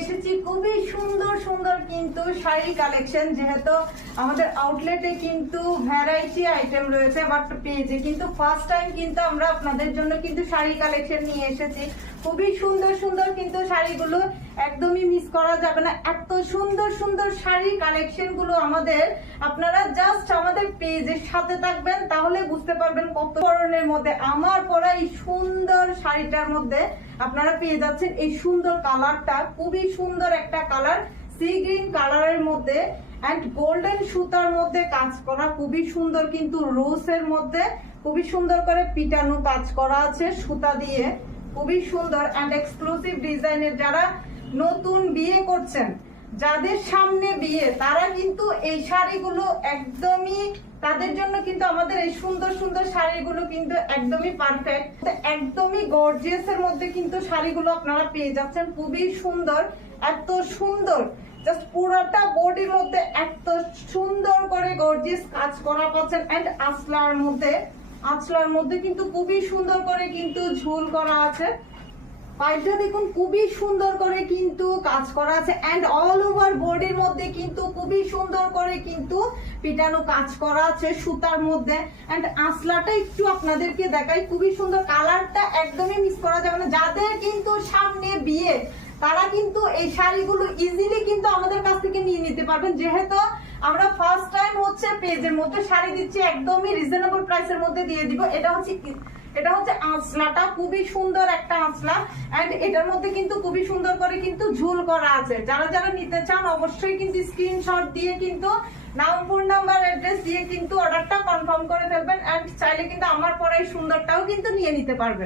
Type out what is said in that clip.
এসেছি খুবই সুন্দর সুন্দর কিন্তু শাড়ি কালেকশন। যেহেতু আমাদের আউটলেটে কিন্তু ভ্যারাইটি আইটেম রয়েছে, বাট পেজে কিন্তু ফার্স্ট টাইম কিন্তু আমরা আপনাদের জন্য কিন্তু শাড়ি কালেকশন নিয়ে এসেছি। খুবই সুন্দর সুন্দর কিন্তু শাড়িগুলো একদমই মিস করা যাবে না। এত সুন্দর সুন্দর শাড়ি কালেকশন গুলো আমাদের, আপনারা জাস্ট আমাদের পেজের সাথে থাকবেন, তাহলে বুঝতে পারবেন কত ধরনের মধ্যে আমার পরা এই সুন্দর শাড়িটার মধ্যে আপনারা পেয়ে যাচ্ছেন এই সুন্দর কালারটা। খুবই সুন্দর একটা কালার, সি গ্রিন কালারের মধ্যে এন্ড গোল্ডেন সুতার মধ্যে কাজ করা, খুবই সুন্দর কিন্তু রোজের মধ্যে খুবই সুন্দর করে পিটানো কাজ করা আছে সুতা দিয়ে, খুবই সুন্দর এন্ড এক্সক্লুসিভ ডিজাইনের। যারা নতুন বিয়ে করছেন, যাদের সামনে বিয়ে, তারা কিন্তু এই শাড়িগুলো একদমই, তাদের জন্য কিন্তু আমাদের এই সুন্দর সুন্দর শাড়িগুলো কিন্তু একদমই পারফেক্ট, একদমই গর্জিয়াস এর মধ্যে কিন্তু শাড়িগুলো আপনারা পেয়ে যাচ্ছেন। খুবই সুন্দর, এত সুন্দর, জাস্ট পুরোটা বডির মধ্যে এত সুন্দর করে গর্জিয়াস কাজ করা পাচ্ছেন। এন্ড আঁচলার মধ্যে কিন্তু খুবই সুন্দর করে কিন্তু ঝুল করা আছে। পাইপটা দেখুন খুবই সুন্দর করে কিন্তু কাজ করা আছে এন্ড অল ওভার বডির মধ্যে কিন্তু খুবই সুন্দর করে কিন্তু পিটানো কাজ করা আছে সুতার মধ্যে। এন্ড আঁচলাটা একটু আপনাদেরকে দেখাই, খুবই সুন্দর, কালারটা একদমই মিস করা যাবে না। যাদের কিন্তু সামনে বিয়ে, তারা কিন্তু এই শাড়িগুলো ইজিলি কিন্তু আমাদের কাছ থেকে নিয়ে নিতে পারবেন। যেহেতু আমরা ফার্স্ট টাইম হচ্ছে পেজের মধ্যে শাড়ি দিচ্ছি, একদমই রিজনেবল প্রাইসের মধ্যে দিয়ে দিব। এটা হচ্ছে আঁচলাটা, খুবই সুন্দর একটা আঁচলা এন্ড এটার মধ্যে কিন্তু খুবই সুন্দর করে কিন্তু ঝুল করা আছে। যারা যারা নিতে চান অবশ্যই কিন্তু স্ক্রিনশট দিয়ে কিন্তু নাম, ফোন নাম্বার, অ্যাড্রেস দিয়ে কিন্তু অর্ডারটা কনফার্ম করে ফেলবেন এন্ড চাইলে কিন্তু আমার পরে এই সুন্দরটাও কিন্তু নিয়ে নিতে পারবেন।